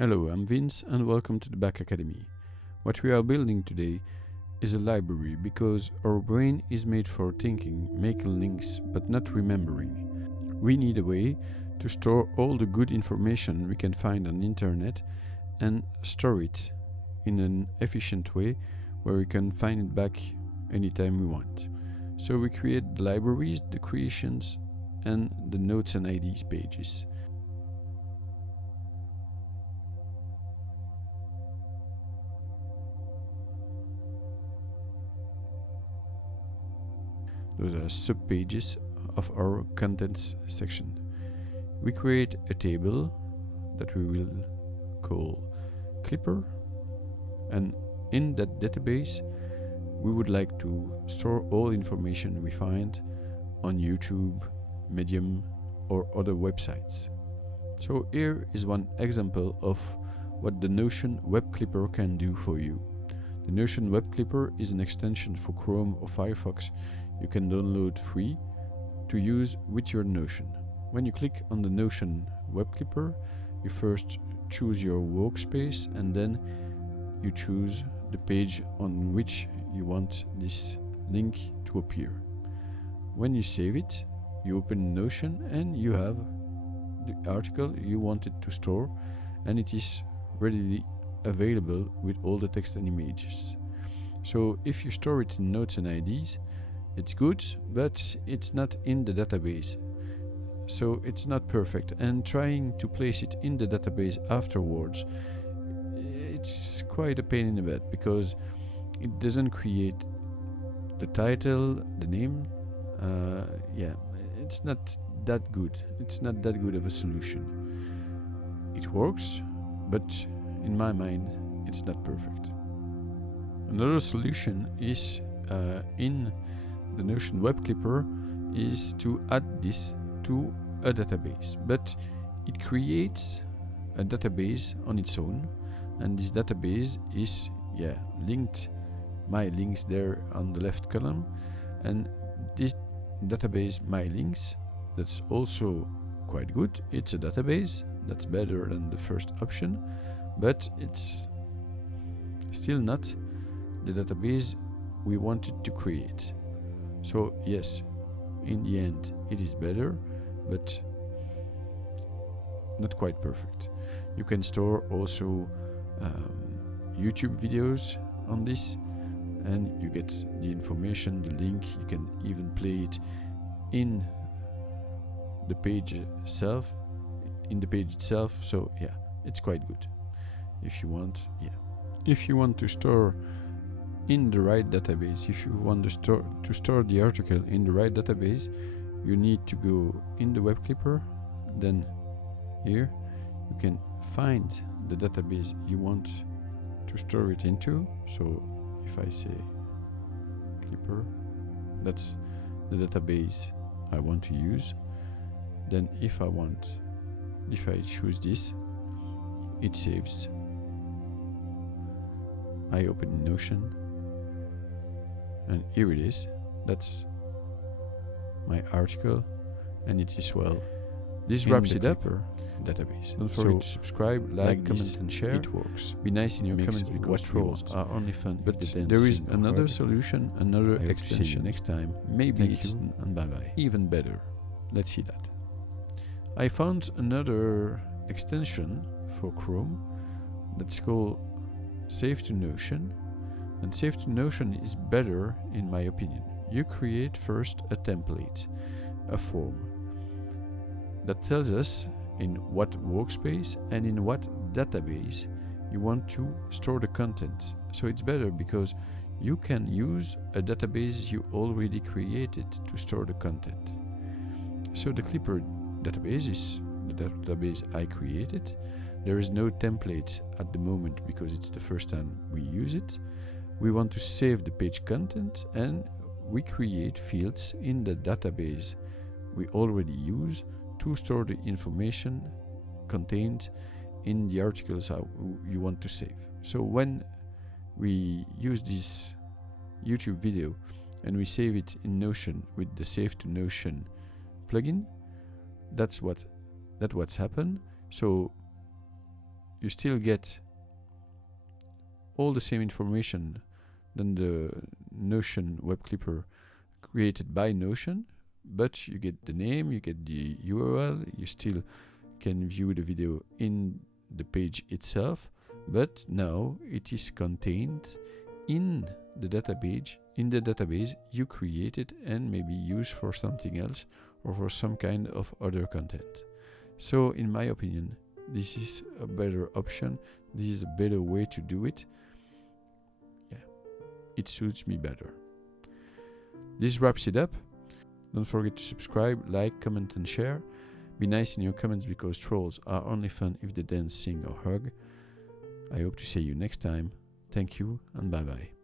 Hello, I'm Vince and welcome to the Back Academy. What we are building today is a library because our brain is made for thinking, making links, but not remembering. We need a way to store all the good information we can find on the internet and store it in an efficient way where we can find it back anytime we want. So we create the libraries, the creations, and the notes and IDs pages. Those are sub-pages of our contents section. We create a table that we will call Clipper, and in that database we would like to store all information we find on YouTube, Medium, or other websites. So here is one example of what the Notion Web Clipper can do for you. The Notion Web Clipper is an extension for Chrome or Firefox you can download free to use with your Notion. When you click on the Notion Web Clipper, you first choose your workspace and then you choose the page on which you want this link to appear. When you save it, you open Notion and you have the article you wanted to store, and it is readily available with all the text and images. So if you store it in notes and IDs, it's good, but it's not in the database. So it's not perfect, and trying to place it in the database afterwards, it's quite a pain in the butt because it doesn't create the title, the name. It's not that good. It's not that good of a solution. It works, but in my mind, it's not perfect. Another solution is in the Notion Web Clipper is to add this to a database, but it creates a database on its own, and this database is linked, my links there on the left column, and this database my links, that's also quite good. It's a database that's better than the first option, but it's still not the database we wanted to create. So yes, in the end it is better, but not quite perfect. You can store also YouTube videos on this, and you get the information, the link. You can even play it in the page itself, so yeah, it's quite good if you want. If you want to store in the right database, if you want to store the article in the right database, you need to go in the Web Clipper. Then here you can find the database you want to store it into. So if I say Clipper, that's the database I want to use. Then if I choose this, it saves. I open Notion, and here it is. That's my article, and it is this wraps it up. Database. Don't forget to subscribe, like, comment, and share. It works. Be nice in your comments because trolls are only fun. But there is another solution, another extension next time. Maybe it's and bye bye. Even better. Let's see that. I found another extension for Chrome that's called Save to Notion, and Save to Notion is better in my opinion. You create first a template, a form that tells us in what workspace and in what database you want to store the content. So it's better because you can use a database you already created to store the content. So the Clipper database is the database I created. There is no template at the moment because it's the first time we use it. We want to save the page content, and we create fields in the database we already use to store the information contained in the articles you want to save. So when we use this YouTube video and we save it in Notion with the Save to Notion plugin, that's what's happened. So you still get all the same information than the Notion web clipper created by Notion, but you get the name, you get the URL, you still can view the video in the page itself, but now it is contained in the database you created and maybe used for something else or for some kind of other content. So in my opinion, this is a better option. This is a better way to do it. Yeah, it suits me better. This wraps it up. Don't forget to subscribe, like, comment and share. Be nice in your comments because trolls are only fun if they dance, sing or hug. I hope to see you next time. Thank you and bye bye.